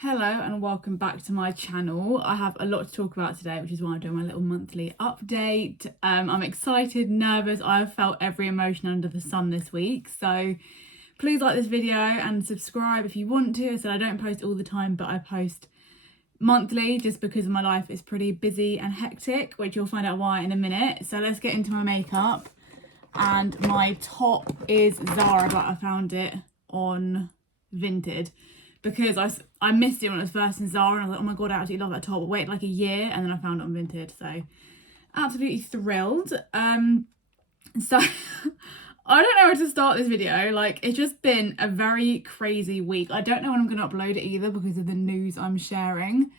Hello and welcome back to my channel. I have a lot to talk about today, which is why I'm doing my little monthly update. I'm excited, nervous. I have felt every emotion under the sun this week. So please like this video and subscribe if you want to. I said I don't post all the time, but I post monthly just because my life is pretty busy and hectic, which you'll find out why in a minute. So let's get into my makeup. And my top is Zara, but I found it on Vinted. Because I missed it when it was first in Zara and I was like, oh my god, I absolutely love that top. I waited like a year and then I found it on Vinted. So absolutely thrilled. So I don't know where to start this video. Like, it's just been a very crazy week. I don't know when I'm going to upload it either because of the news I'm sharing.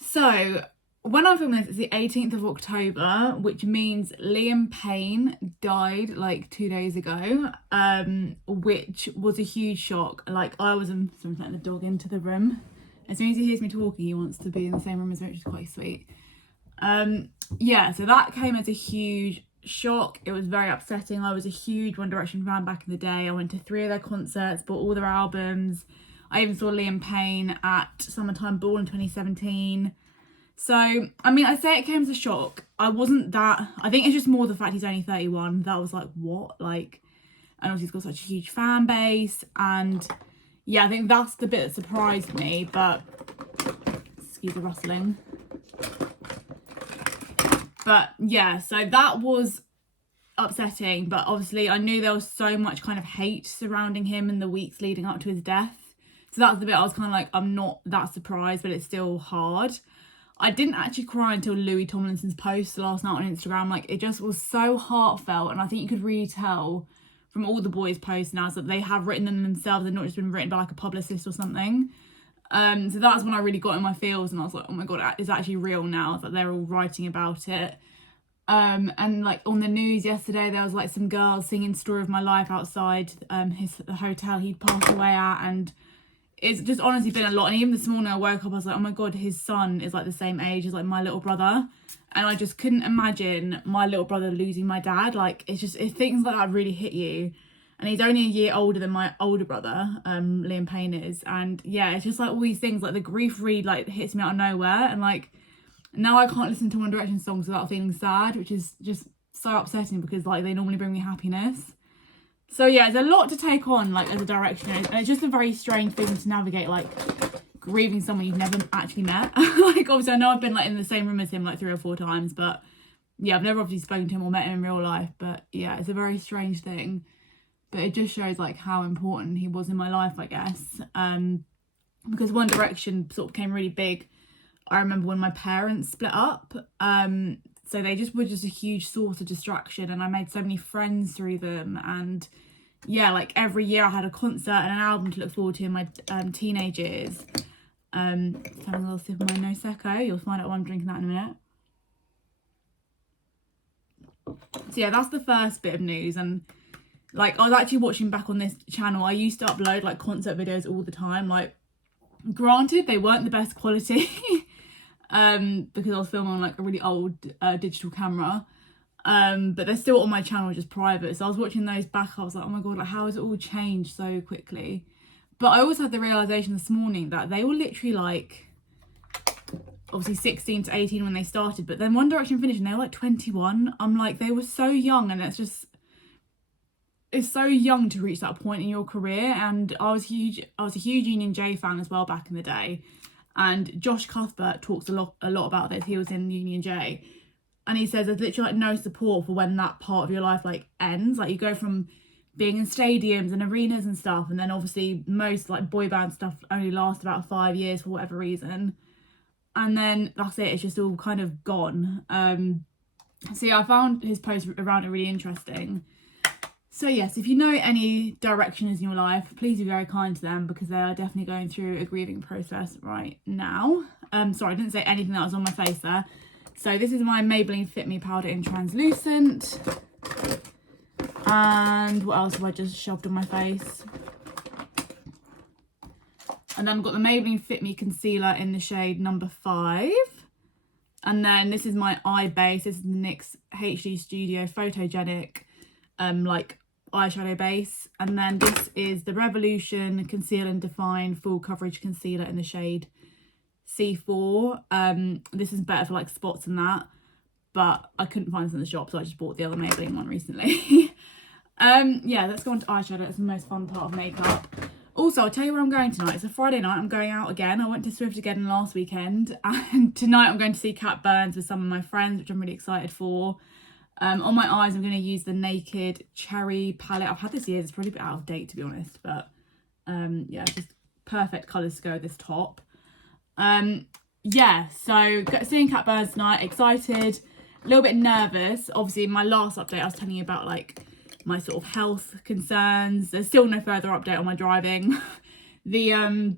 So when I'm filming this, it's the 18th of October, which means Liam Payne died like 2 days ago, which was a huge shock. Like, I was letting the dog into the room. As soon as he hears me talking, he wants to be in the same room as me, which is quite sweet. Yeah, so that came as a huge shock. It was very upsetting. I was a huge One Direction fan back in the day. I went to 3 of their concerts, bought all their albums. I even saw Liam Payne at Summertime Ball in 2017. So, I mean, I say it came as a shock. I think it's just more the fact he's only 31. That was like, what? Like, and obviously he's got such a huge fan base. And yeah, I think that's the bit that surprised me. But, excuse the rustling. But yeah, so that was upsetting. But obviously I knew there was so much kind of hate surrounding him in the weeks leading up to his death. So that's the bit I was kind of like, I'm not that surprised, but it's still hard. I didn't actually cry until Louis Tomlinson's post last night on Instagram. Like, it just was so heartfelt, and I think you could really tell from all the boys' posts now that they have written them themselves. They've not just been written by like a publicist or something. So that's when I really got in my feels, and I was like, oh my god, it's actually real now that they're all writing about it. And like on the news yesterday, there was like some girls singing "Story of My Life" outside the hotel he'd passed away at, and it's just honestly been a lot. And even this morning I woke up, I was like, oh my god, his son is like the same age as like my little brother, and I just couldn't imagine my little brother losing my dad. Like, it's things like that really hit you. And he's only a year older than my older brother, Liam Payne is. And yeah, it's just like all these things, like the grief really like hits me out of nowhere. And like, now I can't listen to One Direction songs without feeling sad, which is just so upsetting because like they normally bring me happiness. So yeah, it's a lot to take on, like, as a direction, and it's just a very strange thing to navigate, like, grieving someone you've never actually met. Like, obviously, I know I've been, like, in the same room as him, like, 3 or 4 times, but, yeah, I've never obviously spoken to him or met him in real life, but, yeah, it's a very strange thing. But it just shows, like, how important he was in my life, I guess, because One Direction sort of became really big. I remember when my parents split up, so they just were just a huge source of distraction, and I made so many friends through them. And yeah, like every year I had a concert and an album to look forward to in my teenage years. Having a little sip of my Nosecco. You'll find out why I'm drinking that in a minute. So yeah, that's the first bit of news. And like, I was actually watching back on this channel. I used to upload like concert videos all the time. Like, granted, they weren't the best quality because I was filming on like a really old digital camera. But they're still on my channel, just private. So I was watching those back. I was like, oh my god, like, how has it all changed so quickly? But I also had the realization this morning that they were literally like, obviously 16 to 18 when they started, but then One Direction finished and they were like 21. I'm like, they were so young, and it's so young to reach that point in your career. And I was a huge Union J fan as well back in the day. And Josh Cuthbert talks a lot about this. He was in Union J. And he says there's literally like no support for when that part of your life like ends. Like, you go from being in stadiums and arenas and stuff, and then obviously most like boy band stuff only lasts about 5 years for whatever reason. And then that's it, it's just all kind of gone. So yeah, I found his post around it really interesting. So yes, if you know any Directioners in your life, please be very kind to them because they are definitely going through a grieving process right now. Sorry, I didn't say anything that was on my face there. So this is my Maybelline Fit Me powder in translucent. And what else have I just shoved on my face? And then I've got the Maybelline Fit Me concealer in the shade number 5. And then this is my eye base. This is the NYX HD Studio Photogenic like eyeshadow base, and then this is the Revolution Conceal and Define Full Coverage Concealer in the shade C4. This is better for like spots and that, but I couldn't find this in the shop, so I just bought the other Maybelline one recently. Yeah, let's go on to eyeshadow. It's the most fun part of makeup. Also, I'll tell you where I'm going tonight. It's a Friday night. I'm going out again. I went to Swift again last weekend, and tonight I'm going to see Cat Burns with some of my friends, which I'm really excited for. On my eyes, I'm going to use the Naked Cherry palette. I've had this years. It's probably a bit out of date, to be honest, but yeah, just perfect colours to go with this top. Yeah, so seeing Cat Burns tonight, excited, a little bit nervous. Obviously, in my last update, I was telling you about like my sort of health concerns. There's still no further update on my driving. The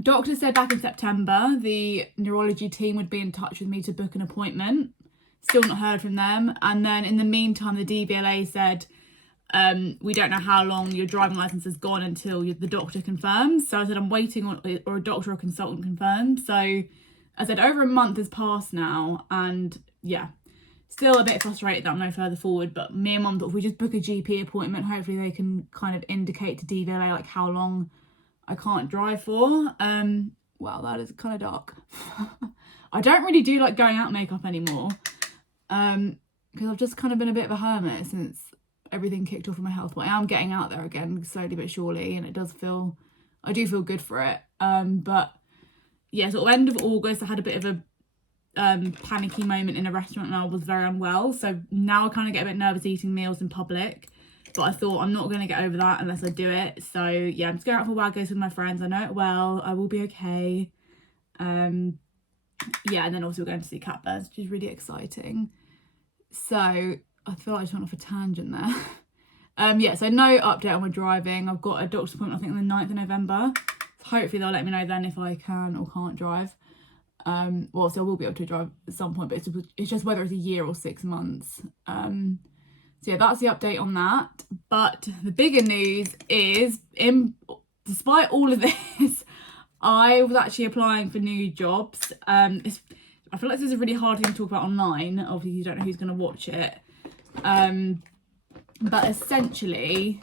doctor said back in September the neurology team would be in touch with me to book an appointment. Still not heard from them. And then in the meantime, the DVLA said, we don't know how long your driving licence has gone until the doctor confirms. So I said, I'm waiting on, or a doctor or consultant confirms. So I said, over a month has passed now. And yeah, still a bit frustrated that I'm no further forward. But me and Mum thought if we just book a GP appointment, hopefully they can kind of indicate to DVLA like how long I can't drive for. Wow, that is kind of dark. I don't really do like going out makeup anymore. Because I've just kind of been a bit of a hermit since everything kicked off in my health. But I am getting out there again slowly but surely, and I do feel good for it. But yeah, sort of end of August I had a bit of a panicky moment in a restaurant and I was very unwell, so now I kind of get a bit nervous eating meals in public, but I thought I'm not going to get over that unless I do it. So yeah, I'm just going out for Wagos with my friends. I know it well, I will be okay. Yeah, and then also we're going to see Cat Burns, which is really exciting. So I feel like I just went off a tangent there. Yeah, so no update on my driving. I've got a doctor's appointment, I think, on the 9th of November. So hopefully they'll let me know then if I can or can't drive. Well, so I will be able to drive at some point, but it's just whether it's a year or 6 months. So yeah, that's the update on that. But the bigger news is, despite all of this, I was actually applying for new jobs. I feel like this is a really hard thing to talk about online. Obviously, you don't know who's going to watch it. But essentially,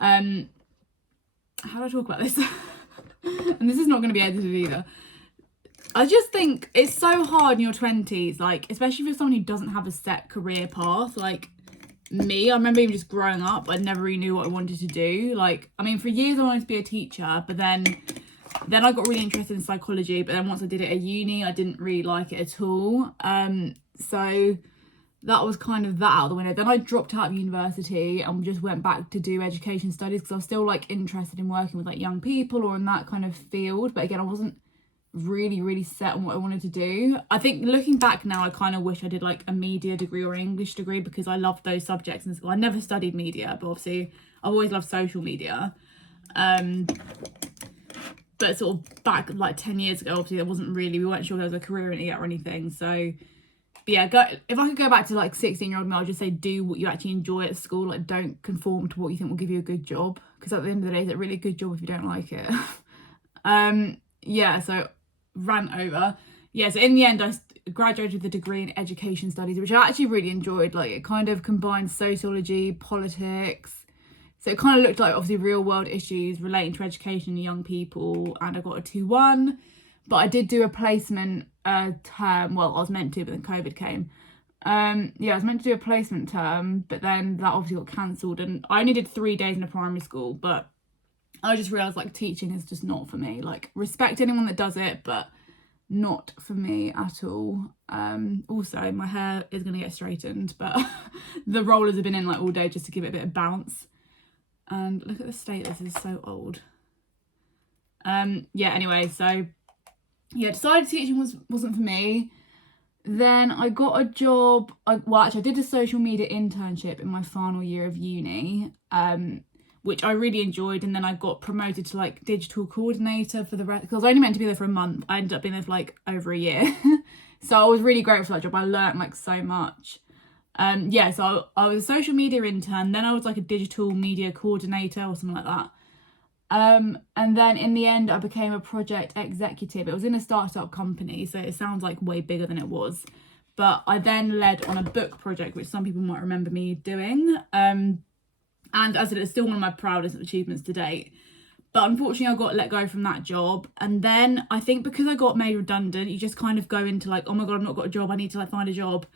how do I talk about this? And this is not going to be edited either. I just think it's so hard in your 20s, like, especially for someone who doesn't have a set career path. Like me, I remember even just growing up, I never really knew what I wanted to do. Like, I mean, for years I wanted to be a teacher, but then I got really interested in psychology, but then once I did it at uni, I didn't really like it at all. So that was kind of that out of the window. Then I dropped out of university and just went back to do education studies because I was still like interested in working with like young people or in that kind of field. But again, I wasn't really set on what I wanted to do. I think looking back now, I kind of wish I did like a media degree or an English degree because I loved those subjects in school. I never studied media, but obviously I've always loved social media. But sort of back like 10 years ago, obviously we weren't sure there was a career in it yet or anything. So but yeah, if I could go back to like 16-year-old me, I'd just say do what you actually enjoy at school. Like, don't conform to what you think will give you a good job, because at the end of the day, it's a really good job if you don't like it. Yeah, so rant over. Yeah, so in the end I graduated with a degree in education studies, which I actually really enjoyed. Like, it kind of combined sociology, politics, so it kind of looked like obviously real world issues relating to education and young people, and I got a 2-1. But I did do a placement term. Well, I was meant to, but then COVID came. Yeah, I was meant to do a placement term, but then that obviously got cancelled, and I only did 3 days in a primary school, but I just realised like teaching is just not for me. Like, respect anyone that does it, but not for me at all. Also, my hair is going to get straightened, but the rollers have been in like all day just to give it a bit of bounce. And look at the state, this is so old. Yeah, anyway, so yeah, decided teaching wasn't for me. Then I got a job, I did a social media internship in my final year of uni, which I really enjoyed, and then I got promoted to like digital coordinator for the rest, because I was only meant to be there for a month. I ended up being there for like over a year. So I was really grateful for that job. I learned like so much. Yeah, so I was a social media intern, then I was like a digital media coordinator or something like that. And then in the end I became a project executive. It was in a startup company, so it sounds like way bigger than it was. But I then led on a book project, which some people might remember me doing. And as I said, it's still one of my proudest achievements to date. But unfortunately, I got let go from that job. And then I think because I got made redundant, you just kind of go into like, oh my God, I've not got a job. I need to like find a job.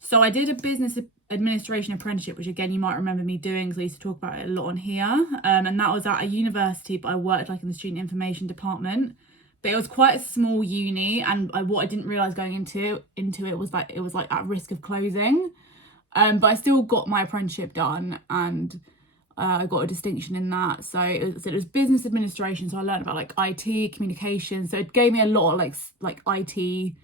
So I did a business administration apprenticeship, which again, you might remember me doing because I used to talk about it a lot on here. And that was at a university, but I worked like in the student information department. But it was quite a small uni, and what I didn't realise going into it was like it was like at risk of closing. But I still got my apprenticeship done, and I got a distinction in that. So it was business administration. So I learned about like IT, communication. So it gave me a lot of like IT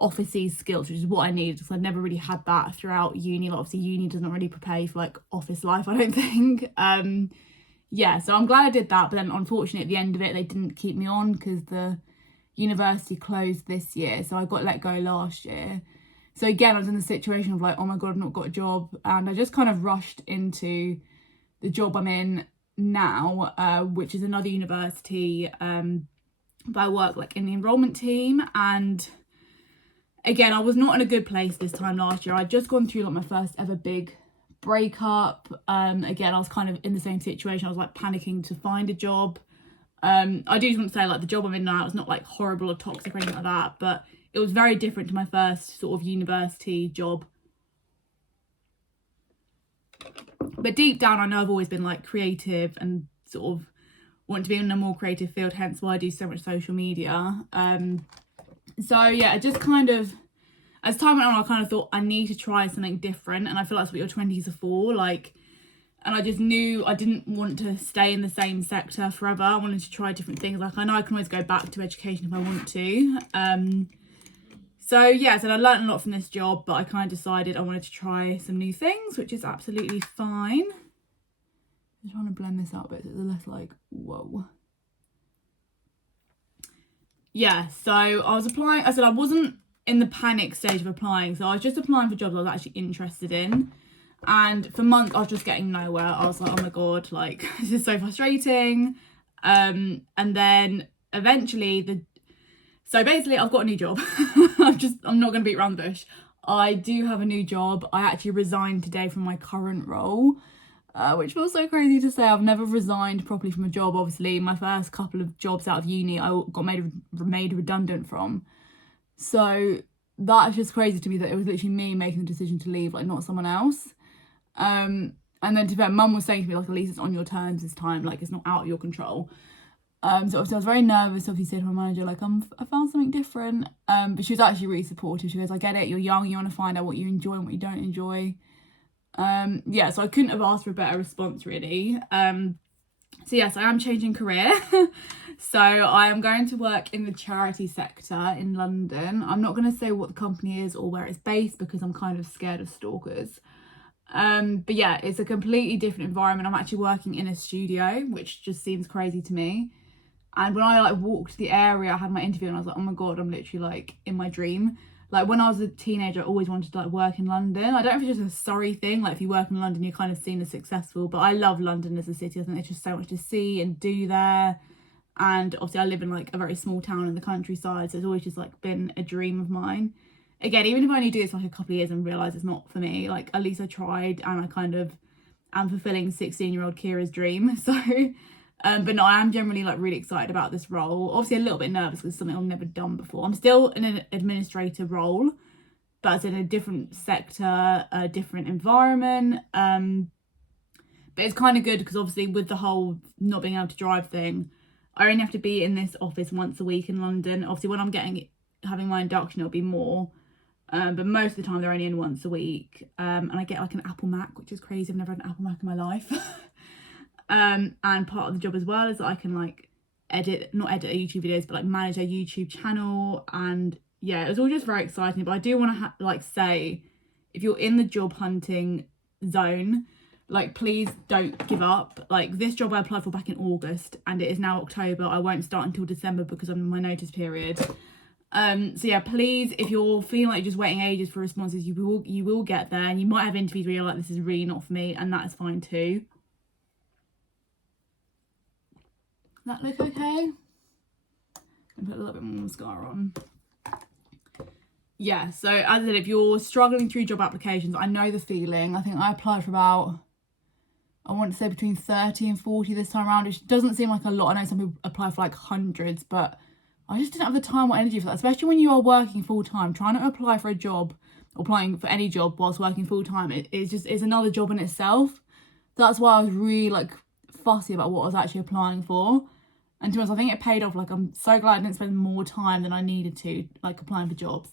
officey skills, which is what I needed because I'd never really had that throughout uni. Like obviously uni doesn't really prepare you for like office life, I don't think. Yeah, so I'm glad I did that, but then unfortunately at the end of it they didn't keep me on because the university closed this year, so I got let go last year. So again, I was in the situation of like, oh my God, I've not got a job, and I just kind of rushed into the job I'm in now, which is another university, but I work like in the enrollment team. And again, I was not in a good place this time last year. I'd just gone through like my first ever big breakup. Again, I was kind of in the same situation. I was like panicking to find a job. I do just want to say like the job I'm in now is not like horrible or toxic or anything like that, but it was very different to my first sort of university job. But deep down, I know I've always been like creative and sort of want to be in a more creative field, hence why I do so much social media. So yeah, just kind of, as time went on, I kind of thought I need to try something different, and I feel like that's what your 20s are for, like, and I just knew I didn't want to stay in the same sector forever. I wanted to try different things. Like, I know I can always go back to education if I want to. So yeah, so I learned a lot from this job, but I kind of decided I wanted to try some new things, which is absolutely fine. I'm trying to blend this out a bit so it's less like, whoa. Yeah, so I was applying. I said I wasn't in the panic stage of applying, so I was just applying for jobs I was actually interested in. And for months I was just getting nowhere. I was like, oh my God, like this is so frustrating. And then eventually so basically I've got a new job. I'm not gonna beat around the bush. I do have a new job. I actually resigned today from my current role, which feels so crazy to say. I've never resigned properly from a job. Obviously, my first couple of jobs out of uni, I got made redundant from. So that's just crazy to me that it was literally me making the decision to leave, like not someone else. And then to be fair, Mum was saying to me like, at least it's on your terms this time, like it's not out of your control. So obviously I was very nervous. Obviously said to my manager like, I found something different. But she was actually really supportive. She goes, I get it, you're young, you want to find out what you enjoy and what you don't enjoy. Yeah, so I couldn't have asked for a better response really. So yes, I am changing career. So I am going to work in the charity sector in London. I'm not going to say what the company is or where it's based because I'm kind of scared of stalkers. But yeah, it's a completely different environment. I'm actually working in a studio, which just seems crazy to me. And when I like walked the area, I had my interview and I was like, oh my God, I'm literally like in my dream. Like when I was a teenager, I always wanted to like work in London. I don't know if it's just a Surrey thing. Like if you work in London, you're kind of seen as successful. But I love London as a city. I think there's just so much to see and do there. And obviously I live in like a very small town in the countryside. So it's always just like been a dream of mine. Again, even if I only do this like a couple of years and realise it's not for me, like at least I tried and I kind of am fulfilling 16-year-old Ciara's dream. So... but no, I am generally like really excited about this role. Obviously a little bit nervous because it's something I've never done before. I'm still in an administrator role, but it's in a different sector, a different environment. But it's kind of good because obviously with the whole not being able to drive thing, I only have to be in this office once a week in London. Obviously when I'm having my induction, it'll be more. But most of the time they're only in once a week. And I get like an Apple Mac, which is crazy. I've never had an Apple Mac in my life. And part of the job as well is that I can like not edit YouTube videos, but like manage a YouTube channel. And yeah, it was all just very exciting. But I do want to like say, if you're in the job hunting zone, like please don't give up. Like this job I applied for back in August and it is now October. I won't start until December because I'm in my notice period. So yeah, please, if you're feeling like you're just waiting ages for responses, you will get there, and you might have interviews where you're like, this is really not for me, and that is fine too. That look okay? Put a little bit more mascara on. Yeah, so as I said, if you're struggling through job applications, I know the feeling. I think I applied for about I want to say between 30 and 40 this time around, which doesn't seem like a lot. I know some people apply for like hundreds, but I just didn't have the time or energy for that, especially when you are working full time. Trying to apply for a job, or applying for any job whilst working full time, it's another job in itself. That's why I was really like fussy about what I was actually applying for. And to be honest, I think it paid off. Like, I'm so glad I didn't spend more time than I needed to, like, applying for jobs.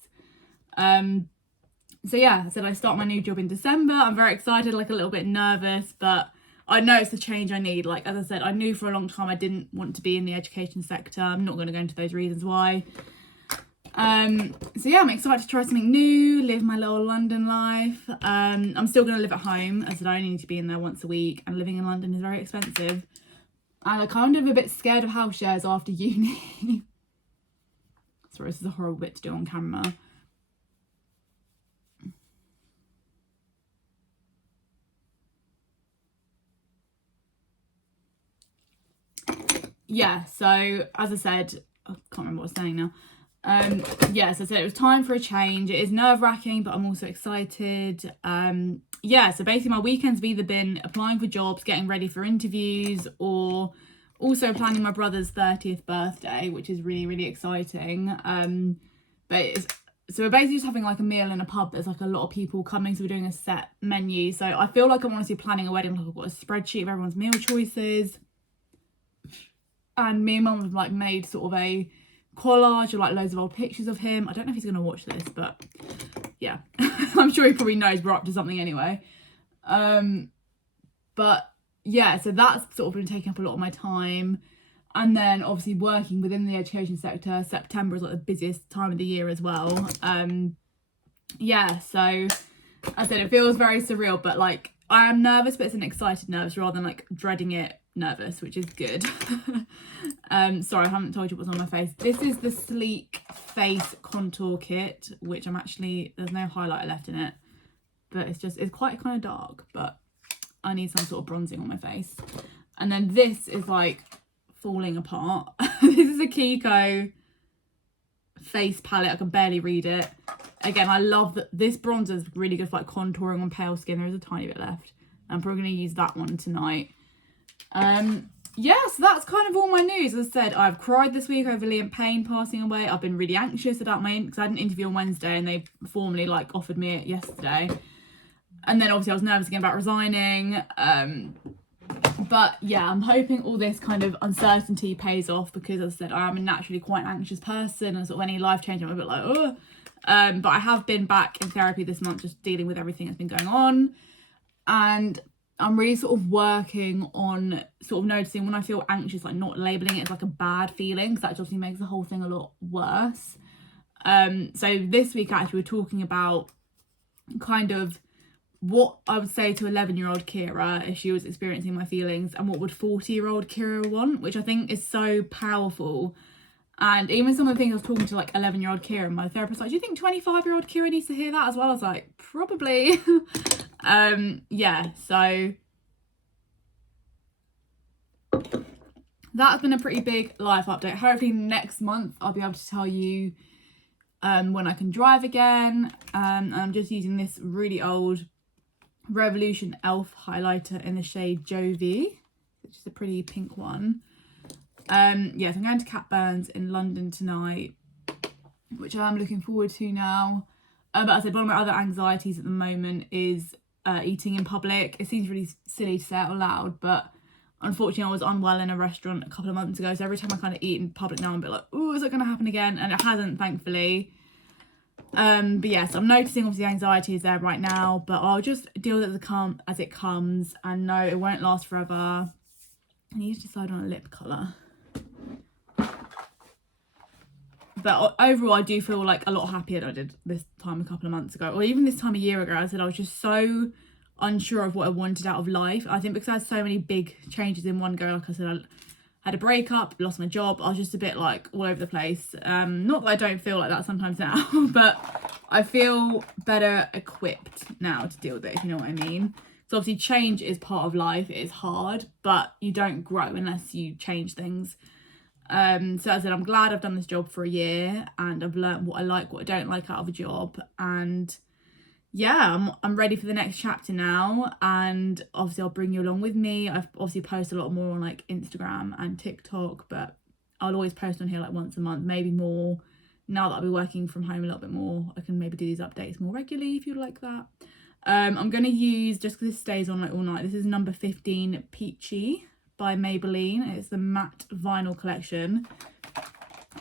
So yeah, I said I start my new job in December. I'm very excited, like a little bit nervous, but I know it's the change I need. Like, as I said, I knew for a long time I didn't want to be in the education sector. I'm not going to go into those reasons why. So yeah, I'm excited to try something new, live my little London life. I'm still going to live at home, as I said, I only need to be in there once a week, and living in London is very expensive. And I'm kind of a bit scared of house shares after uni. Sorry, this is a horrible bit to do on camera. Yeah, so as I said, I can't remember what I was saying now. Yeah, so I said it was time for a change. It is nerve-wracking, but I'm also excited. Yeah, so basically my weekends have either been applying for jobs, getting ready for interviews, or also planning my brother's 30th birthday, which is really, really exciting. So we're basically just having like a meal in a pub. There's like a lot of people coming, so we're doing a set menu. So I feel like I'm honestly planning a wedding. Like, I've got a spreadsheet of everyone's meal choices. And me and mum have like made sort of a collage of like loads of old pictures of him. I don't know if he's going to watch this, but yeah, I'm sure he probably knows we're up to something anyway. But yeah, so that's sort of been taking up a lot of my time. And then obviously working within the education sector, September is like the busiest time of the year as well. Yeah, so I said it feels very surreal, but like I am nervous, but it's an excited nervous rather than like dreading it nervous, which is good. Sorry, I haven't told you what's on my face. This is the Sleek Face Contour Kit, which there's no highlighter left in it, but it's quite kind of dark, but I need some sort of bronzing on my face. And then this is like falling apart. This is a Kiko face palette. I can barely read it. Again, I love that this bronzer is really good for like contouring on pale skin. There is a tiny bit left. I'm probably going to use that one tonight. Yeah, so that's kind of all my news. As I said, I've cried this week over Liam Payne passing away. I've been really anxious about because I had an interview on Wednesday and they formally like offered me it yesterday. And then obviously I was nervous again about resigning. But yeah, I'm hoping all this kind of uncertainty pays off, because as I said, I am a naturally quite anxious person, and sort of any life change I'm a bit like, oh. But I have been back in therapy this month, just dealing with everything that's been going on. And I'm really sort of working on sort of noticing when I feel anxious, like not labelling it as like a bad feeling, because that obviously makes the whole thing a lot worse. So this week actually we're talking about kind of what I would say to 11-year-old Ciara if she was experiencing my feelings, and what would 40-year-old Ciara want, which I think is so powerful. And even some of the things I was talking to like 11-year-old Ciara, my therapist was like, do you think 25-year-old Ciara needs to hear that as well? I was like, probably. Yeah, so that's been a pretty big life update. Hopefully next month I'll be able to tell you when I can drive again. I'm just using this really old Revolution Elf highlighter in the shade Jovi, which is a pretty pink one. Yes, I'm going to Cat Burns in London tonight, which I'm looking forward to now. But as I said, one of my other anxieties at the moment is eating in public. It seems really silly to say out loud, but unfortunately I was unwell in a restaurant a couple of months ago, so every time I kind of eat in public now I'm a bit like, oh, is it going to happen again? And it hasn't, thankfully. But yes, I'm noticing obviously anxiety is there right now, but I'll just deal with it as it comes, and no, it won't last forever. I need to decide on a lip colour. But overall, I do feel like a lot happier than I did this time a couple of months ago, or even this time a year ago. I said I was just so unsure of what I wanted out of life. I think because I had so many big changes in one go, like I said, I had a breakup, lost my job. I was just a bit like all over the place. Not that I don't feel like that sometimes now, but I feel better equipped now to deal with it, if you know what I mean. So obviously change is part of life. It is hard, but you don't grow unless you change things. So as I said, I'm glad I've done this job for a year and I've learned what I like, what I don't like out of a job. And yeah, I'm ready for the next chapter now, and obviously I'll bring you along with me. I've obviously posted a lot more on like Instagram and TikTok, but I'll always post on here like once a month, maybe more. Now that I'll be working from home a little bit more, I can maybe do these updates more regularly if you'd like that. I'm going to use, just because this stays on like all night, this is number 15 Peachy by Maybelline. It's the matte vinyl collection.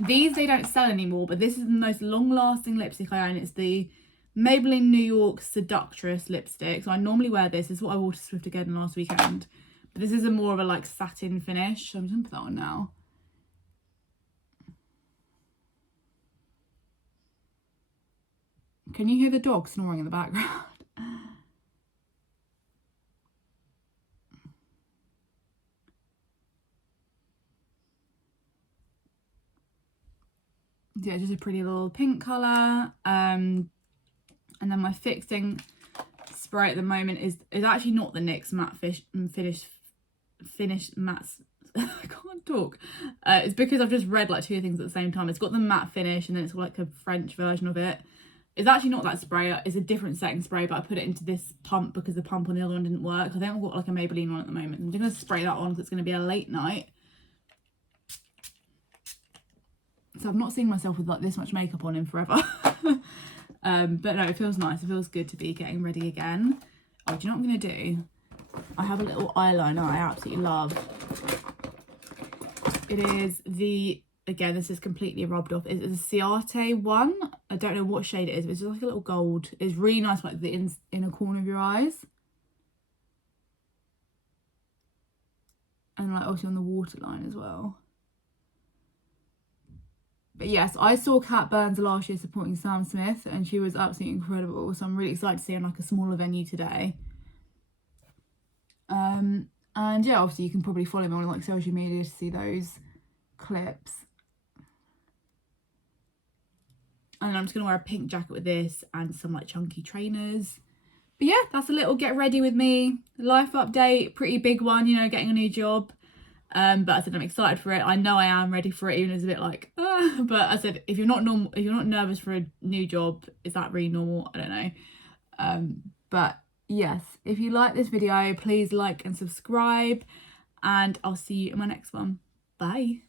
These they don't sell anymore, but this is the most long-lasting lipstick I own. It's the Maybelline New York Seductress lipstick. So I normally wear this. This is what I wore to Swift again last weekend. But this is a more of a like satin finish. So I'm just going to put that on now. Can you hear the dog snoring in the background? Yeah, just a pretty little pink colour. And then my fixing spray at the moment is actually not the NYX matte finish matte. I can't talk. It's because I've just read like two things at the same time. It's got the matte finish and then it's got like a French version of it. It's actually not that spray. It's a different setting spray, but I put it into this pump because the pump on the other one didn't work. I think I've got like a Maybelline one at the moment. I'm just going to spray that on because it's going to be a late night. So I've not seen myself with like this much makeup on in forever. But no, it feels nice. It feels good to be getting ready again. Oh, do you know what I'm going to do? I have a little eyeliner I absolutely love. It is the, again, this is completely rubbed off. It's a Ciara one. I don't know what shade it is, but it's just like a little gold. It's really nice, like the inner corner of your eyes. And like also on the waterline as well. But yes, I saw Kat Burns last year supporting Sam Smith and she was absolutely incredible. So I'm really excited to see her in like a smaller venue today. And yeah, obviously you can probably follow me on like social media to see those clips. And I'm just going to wear a pink jacket with this and some like chunky trainers. But yeah, that's a little get ready with me. Life update, pretty big one, you know, getting a new job. But I said I'm excited for it. I know I am ready for it, even if it's a bit like, but I said if you're not nervous for a new job, is that really normal? I don't know. But yes, if you like this video, please like and subscribe, and I'll see you in my next one. Bye.